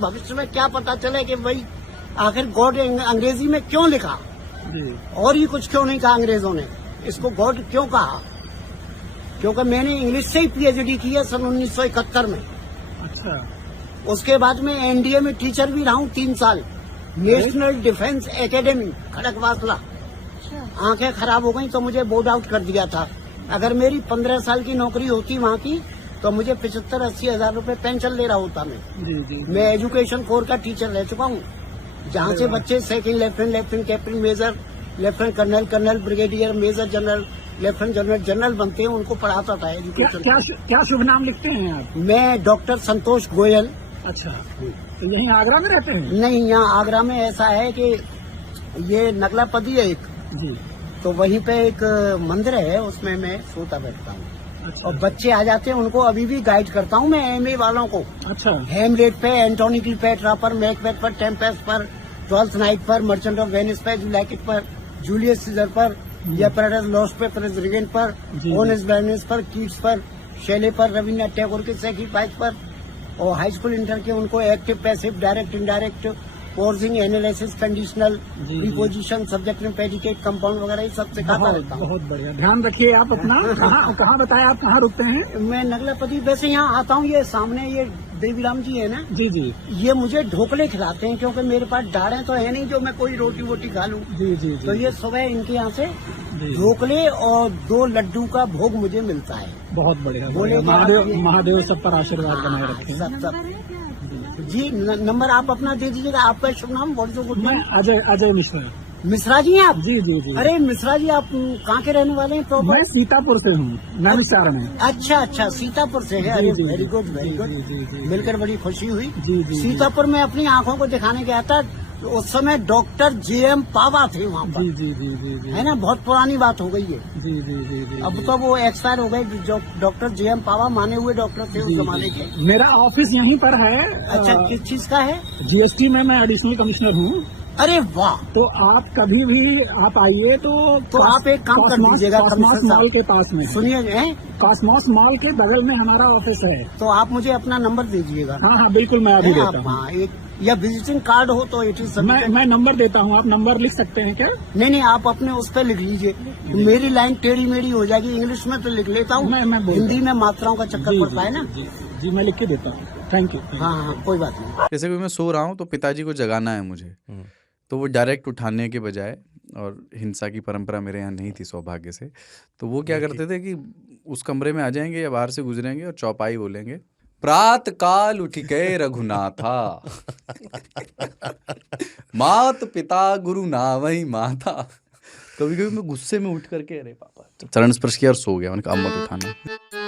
भविष्य में क्या पता चले कि भाई आखिर गॉड अंग्रेजी में क्यों लिखा और ही कुछ क्यों नहीं कहा अंग्रेजों ने, इसको गॉड क्यों कहा। क्योंकि मैंने इंग्लिश से ही पीएचडी की है सन 1971 में। अच्छा। उसके बाद में एनडीए में टीचर भी रहा हूँ 3 साल, नेशनल डिफेंस एकेडमी खड़गवासला। आंखें खराब हो गई तो मुझे बोर्ड आउट कर दिया था। अगर मेरी 15 साल की नौकरी होती वहाँ की तो मुझे 75-80 हजार रूपये पेंशन ले रहा होता मैं। जी। मैं एजुकेशन कोर का टीचर रह चुका हूँ, जहाँ से बच्चे second lieutenant captain major, lieutenant colonel, colonel brigadier, major general, lieutenant general बनते हैं, उनको पढ़ाता था एजुकेशन। क्या शुभ नाम लिखते हैं आप? मैं डॉक्टर संतोष गोयल। अच्छा, तो यहीं आगरा में रहते हैं? नहीं, यहाँ आगरा में ऐसा है कि ये नगलापदी है एक जी, तो वहीं पे एक मंदिर है, उसमें मैं सोता बैठता हूँ। अच्छा। और बच्चे आ जाते हैं उनको अभी भी गाइड करता हूँ मैं, एमए वालों को। अच्छा। हेमलेट पे, एंटोनी क्लीपेट्रा पर, मैकबेथ पर, टेम्पेस्ट पर, ट्वेल्थ नाइट पर, मर्चेंट ऑफ वेनिस पर, जूलाइकिट पर, जूलियस सीजर पर, या पैराडाइज लॉस्ट पे, प्रिंस रिगेंट पर, ऑनेस्ट बैरनेस पर, कीट्स पर, शैले पर, रविन्द्रनाथ टैगोर के सैक्रिफाइस पर, और हाई स्कूल इंटर के उनको active, passive, direct, indirect, parsing, analysis, conditional, preposition, subject में प्रेडिकेट, कंपाउंड वगैरह ये सब सिखाता रहता हूँ। बहुत बढ़िया, ध्यान रखिए आप अपना। कहाँ बताया आप कहाँ रुकते हैं? मैं नगलापदी वैसे यहाँ आता हूँ, ये सामने ये देवीराम जी है ना जी। ये मुझे ढोकले खिलाते हैं, क्योंकि मेरे पास दाढ़ें तो है नहीं जो मैं कोई रोटी वोटी खा लूँ। जी। तो ये सुबह इनके यहाँ से ढोकले और 2 लड्डू का भोग मुझे मिलता है। बहुत बढ़िया, बोले महादेव सब पर आशीर्वाद बनाए रखें। सब जी। नंबर आप अपना दे दीजिएगा। आपका शुभ नाम बोल दो। मैं अजय मिश्रा। मिश्रा जी हैं आप? जी। अरे मिश्रा जी, आप कहाँ के रहने वाले हैं? प्रॉपर मैं सीतापुर से हूँ, नैमिषारण्य में। अच्छा, सीतापुर से है। अरे वेरी गुड, वेरी गुड। मिलकर बड़ी खुशी हुई। जी। सीतापुर में अपनी आंखों को दिखाने गया था, उस समय डॉक्टर JM पावा थे वहाँ पर। जी। है ना, बहुत पुरानी बात हो गई है। जी। अब तो वो एक्सपायर हो गए। जो डॉक्टर JM पावा माने हुए डॉक्टर थे उस जमाने के। मेरा ऑफिस यहीं पर है। अच्छा, किस चीज का है? GST में मैं एडिशनल कमिश्नर हूँ। अरे वाह! तो आप कभी भी आप आइए तो आप एक काम कर दीजिएगा, कॉस्मॉस मॉल के पास में। सुनिए, कॉस्मॉस मॉल के बगल में हमारा ऑफिस है। तो आप मुझे अपना नंबर दीजिएगा। हाँ, बिल्कुल, मैं अभी देता हूँ। या विजिटिंग कार्ड हो तो इट इज। मैं नंबर देता हूँ, आप नंबर लिख सकते हैं क्या? नहीं, आप अपने उस पर लिख लीजिए। मेरी लाइन टेढ़ी मेढ़ी हो जाएगी, इंग्लिश में तो लिख लेता हूँ, हिंदी में मात्राओं का चक्कर पड़ता है ना। जी, मैं लिख के देता हूँ। Thank you. हाँ, कोई बात नहीं। जैसे कि मैं सो रहा हूँ तो पिताजी को जगाना है मुझे, तो वो डायरेक्ट उठाने के बजाय, और हिंसा की परंपरा मेरे यहाँ नहीं थी सौभाग्य से, तो वो क्या करते थे कि उस कमरे में आ जाएंगे या बाहर से गुजरेंगे और चौपाई बोलेंगे, प्रात काल उठ के रघुनाथा मात पिता गुरु नावई माता। कभी कभी मैं गुस्से में उठ करके, अरे पापा, चरण स्पर्श किया और सो गया। मैंने कहा अब मत उठाना।